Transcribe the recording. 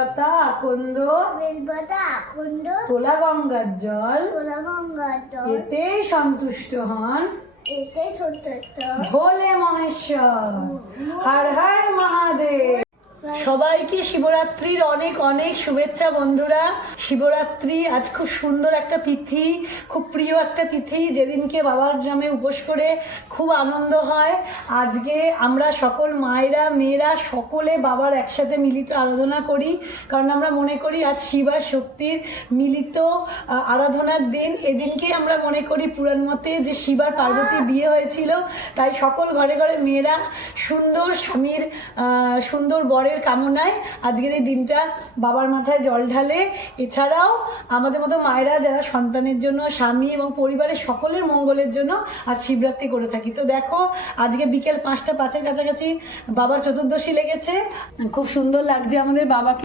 বেলপাতা আকন্দ তোলা গঙ্গার জল এতেই সন্তুষ্ট হন ভোলে মহেশ্বর। হর হর মহাদেব। সবাইকে শিবরাত্রির অনেক অনেক শুভেচ্ছা বন্ধুরা। শিবরাত্রি আজ খুব সুন্দর একটা তিথি, খুব প্রিয় একটা তিথি, যেদিনকে বাবার নামে উপোস করে খুব আনন্দ হয়। আজকে আমরা সকল মায়েরা মেয়েরা সকলে বাবার একসাথে মিলিত আরাধনা করি, কারণ আমরা মনে করি আজ শিব আর শক্তির মিলিত আরাধনার দিন। এদিনকে আমরা মনে করি পুরাণ মতে যে শিব আর পার্বতীর বিয়ে হয়েছিল, তাই সকল ঘরে ঘরে মেয়েরা সুন্দর স্বামীর সুন্দর বরের কামনায় আজকের এই দিনটা বাবার মাথায় জল ঢালে। এছাড়াও আমাদের মতো মায়েরা যারা সন্তানের জন্য, স্বামী এবং পরিবারের সকলের মঙ্গলের জন্য আজ শিবরাত্রি করে থাকি। তো দেখো আজকে বিকেল 5টা 5-এর কাছাকাছি বাবার চতুর্দশী লেগেছে, খুব সুন্দর লাগছে আমাদের বাবাকে।